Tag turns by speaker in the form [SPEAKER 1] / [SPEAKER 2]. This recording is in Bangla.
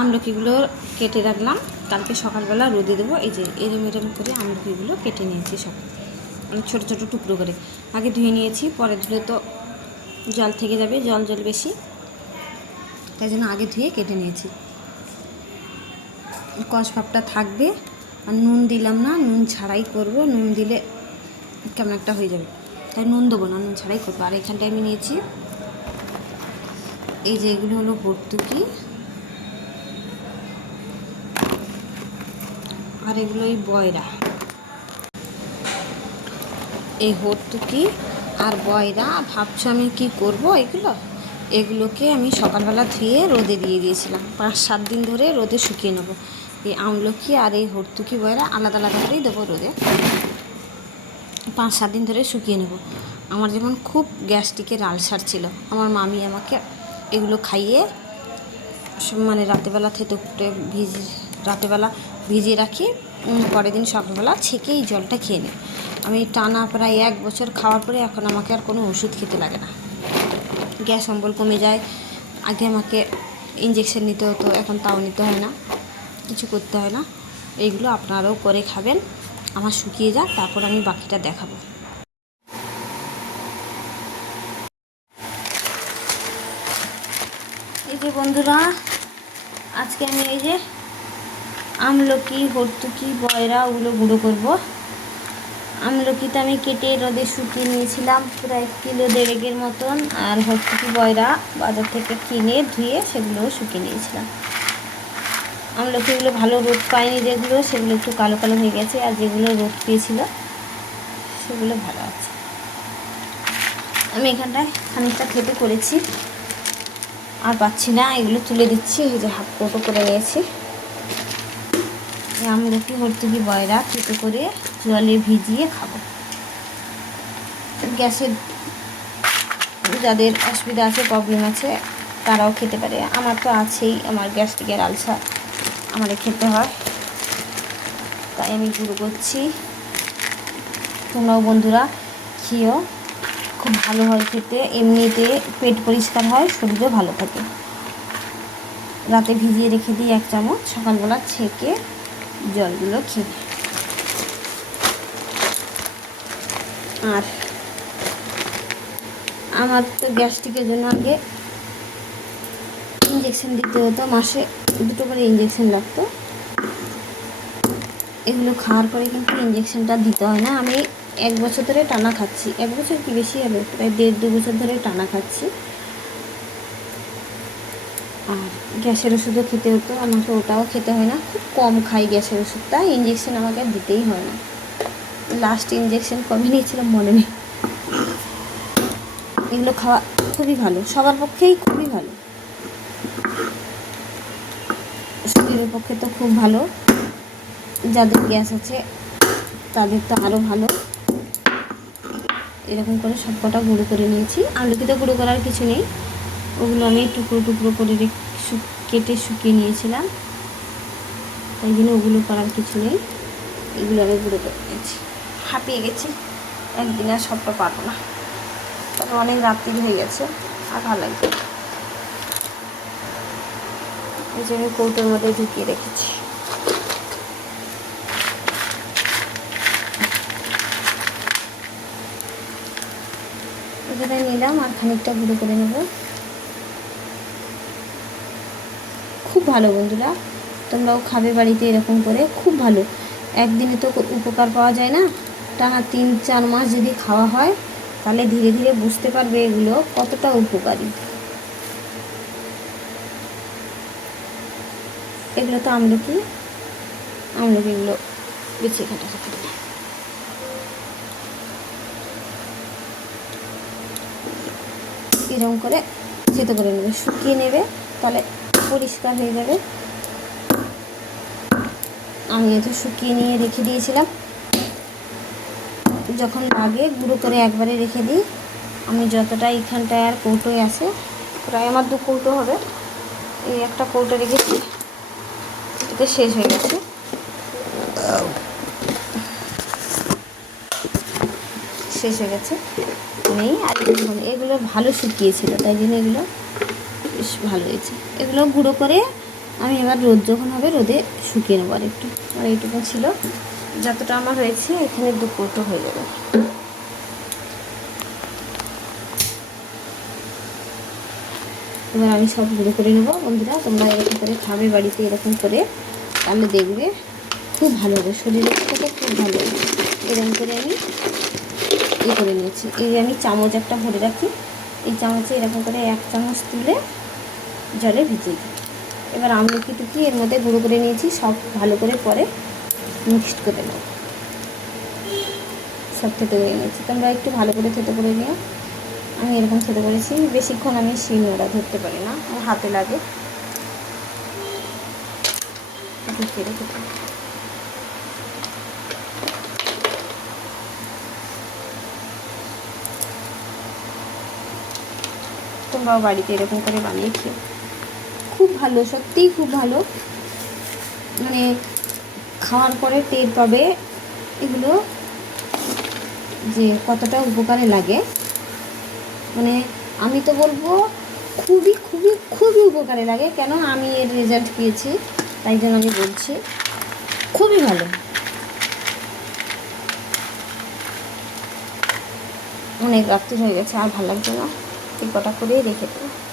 [SPEAKER 1] আমলকিগুলো কেটে রাখলাম। কালকে সকালবেলা রোদে দেবো। এই যে এরম এরম করে আমলকিগুলো কেটে নিয়েছি সব। মানে ছোটো ছোটো টুকরো করে। আগে ধুয়ে নিয়েছি, পরে ধুলে তো জল থেকে যাবে, জল জল বেশি। তাই জন্য আগে ধুয়ে কেটে নিয়েছি। কষ ভাবটা থাকবে। আর নুন দিলাম না, নুন ছাড়াই করব। নুন দিলে কেমন একটা হয়ে যাবে। তাই নুন দেবো না, নুন ছাড়াই করব। আর এখানটায় আমি নিয়েছি, এই যে এগুলো হলো ভর্তুকি। আর এগুলো এই বয়রা। এই হর্তুকি আর বয়রা, ভাবছ আমি কি করব এগুলো? এগুলোকে আমি সকালবেলা ধুয়ে রোদে দিয়ে দিয়েছিলাম। পাঁচ সাত দিন ধরে রোদে শুকিয়ে নেব। এই আমলকি আর এই হর্তুকি বয়রা? আলাদা আলাদা করেই দেবো রোদে। পাঁচ সাত দিন ধরে শুকিয়ে নেব। আমার যেমন খুব গ্যাস্ট্রিকের আলসার ছিল। আমার মামি আমাকে এগুলো খাইয়ে মানে রাতেবেলা থেতো ভিজি রাতেবেলা ভিজিয়ে রাখি পরের দিন সকালবেলা ছেঁকে এই জলটা খেয়ে নিই। আমি টানা প্রায় এক বছর খাওয়ার পরে এখন আমাকে আর কোনো ওষুধ খেতে লাগে না। গ্যাস অম্বল কমে যায়, আগে আমাকে ইঞ্জেকশন নিতে হতো, এখন তাও নিতে হয় না, কিছু করতে হয় না। এইগুলো আপনারাও করে খাবেন, আমার শুকিয়ে যাক, তারপর আমি বাকিটা দেখাবো। এই যে বন্ধুরা, আজকে আমি এই যে আমলকি, হর্তুকি, বয়রা, ওগুলো গুঁড়ো করব। আমলকিটা আমি কেটে রোদে শুকিয়ে নিয়েছিলাম প্রায় এক কিলো দেড়েকের মতন। আর হর্তুকি, বয়রা বাজার থেকে কিনে ধুয়ে সেগুলোও শুকিয়ে নিয়েছিলাম। আমলকিগুলো ভালো রোদ পায়নি, যেগুলো সেগুলো একটু কালো কালো হয়ে গেছে, আর যেগুলো রোদ পেয়েছিল সেগুলো ভালো আছে। আমি এখানটায় খানিকটা খেতে করেছি। আর পাচ্ছি না, এগুলো তুলে দিচ্ছি, এই যে হাফ কোটো করে নিয়েছি। আমলকি হর্তুকি বয়রা খেতে করে জলে ভিজিয়ে খাব। গ্যাসের যাদের অসুবিধা আছে প্রবলেম আছে, তারাও খেতে পারে। আমার তো আছেই, আমার গ্যাস্ট্রিকের আলসার আমাদের খেতে হয়। তাই আমি গুঁড়ো করছি। তোমরাও বন্ধুরা খেয়েও খুব ভালো হয় খেতে। এমনিতে পেট পরিষ্কার হয়, শরীরও ভালো থাকে। রাতে ভিজিয়ে রেখে দিই এক চামচ। সকালবেলা ছেঁকে জলগুলো খেয়ে আর আমার তো গ্যাস্ট্রিকের জন্য আগে ইঞ্জেকশন দিতে হতো, মাসে দুটো করে ইঞ্জেকশন লাগতো। এগুলো খাওয়ার পরে কিন্তু ইঞ্জেকশনটা দিতে হয় না। আমি এক বছর ধরে টানা খাচ্ছি। এক বছর কি বেশি হবে? প্রায় দেড় দু বছর ধরে টানা খাচ্ছি আর গ্যাসের ওষুধও খেতে হতো, আমাকে ওটাও খেতে হয় না। খুব কম খাই গ্যাসের ওষুধটা ইঞ্জেকশন আমাকে দিতেই হয় না। লাস্ট ইঞ্জেকশন কবে নিয়েছিলাম মনে নেই। এগুলো খাওয়া খুবই ভালো, সবার পক্ষেই খুবই ভালো। শরীরের পক্ষে তো খুব ভালো, যাদের গ্যাস আছে তাদের তো আরও ভালো। এরকম করে সব কটা গুঁড়ো করে নিয়েছি। আমলকিতে গুঁড়ো করার কিছু নেই, ওগুলো আমি টুকরো টুকরো করে রেখে কেটে শুকিয়ে নিয়েছিলাম। তাই জন্য ওগুলো করার কিছু নেই। এগুলো আমি গুঁড়ো করে নিয়েছি। হাঁপিয়ে গেছি। একদিন আর সবটা পারব না। তবে অনেক রাত্রি হয়ে গেছে। আর ভালো লাগবে। এই যে আমি কৌটোর মধ্যে ঢুকিয়ে রেখেছি। নিলাম আর খানিকটা গুঁড়ো করে নেব খুব ভালো বন্ধুরা। তোমরাও খাবে বাড়িতে এরকম করে, খুব ভালো। একদিনে তো উপকার পাওয়া যায় না। টানা তিন, চার মাস যদি খাওয়া হয়, তাহলে ধীরে ধীরে বুঝতে পারবে এগুলো কতটা উপকারী। এগুলো তো আমলকি আমলকিগুলো বেছে কাটা রেখে দিলাম। এরকম করে, যেতে করে নেবে শুকিয়ে নেবে, তাহলে পরিষ্কার হয়ে যাবে। আমি তো শুকিয়ে নিয়ে রেখে দিয়েছিলাম। যখন লাগে গুঁড়ো করে একবারে রেখে দিই। আমি যতটা এখানটায় আর কৌটোয় আছে, প্রায় আমার দু কৌটো হবে। এই একটা কৌটো রেখেছি, এটা শেষ হয়ে গেছে। শেষ হয়ে গেছে। নেই আর এগুলো ভালো শুকিয়েছিল, তাই জন্য এগুলো বেশ ভালো হয়েছে। এগুলো গুঁড়ো করে আমি এবার রোদ যখন হবে, রোদে শুকিয়ে নেব আর একটু আর এইটুকু ছিল। যতটা আমার হয়েছে, এখানে দু কৌটো হয়ে যাবে এবার আমি সব গুঁড়ো করে নেব। বন্ধুরা, তোমরা এরকম করে খাবে, বাড়িতে এরকম করে, তাহলে দেখবে খুব ভালো হবে। শরীরের থেকে খুব ভালো হবে। এরকম করে আমি এ করে নিয়েছি। এই আমি চামচ একটা ভরে রাখি। এই চামচে এরকম করে এক চামচ তুলে জলে ভিজিয়ে দিই। এবার আমলকি টুকি এর মধ্যে গুঁড়ো করে নিয়েছি, সব ভালো করে পরে মিক্সড করে নেব। সব থেতো করে নিয়েছি তোমরা একটু ভালো করে থেতো করে নিও। আমি এরকম থেতো করেছি, বেশিক্ষণ আমি শিলনোড়া ধরতে পারি না, আমার হাতে লাগে। তোমরাও বাড়িতে এরকম করে বানিয়ে খেও। খুব ভালো, সত্যিই খুব ভালো। মানে খাওয়ার পরে টের পাবে এগুলো যে কতটা উপকারে লাগে। মানে আমি তো বলব খুবই খুবই খুবই উপকারে লাগে, কেন আমি এর রেজাল্ট পেয়েছি, তাই জন্য আমি বলছি, খুবই ভালো। অনেক রাত্রি হয়ে গেছে, আর ভালো লাগছে না। এই কটা করেই রেখে দেবো।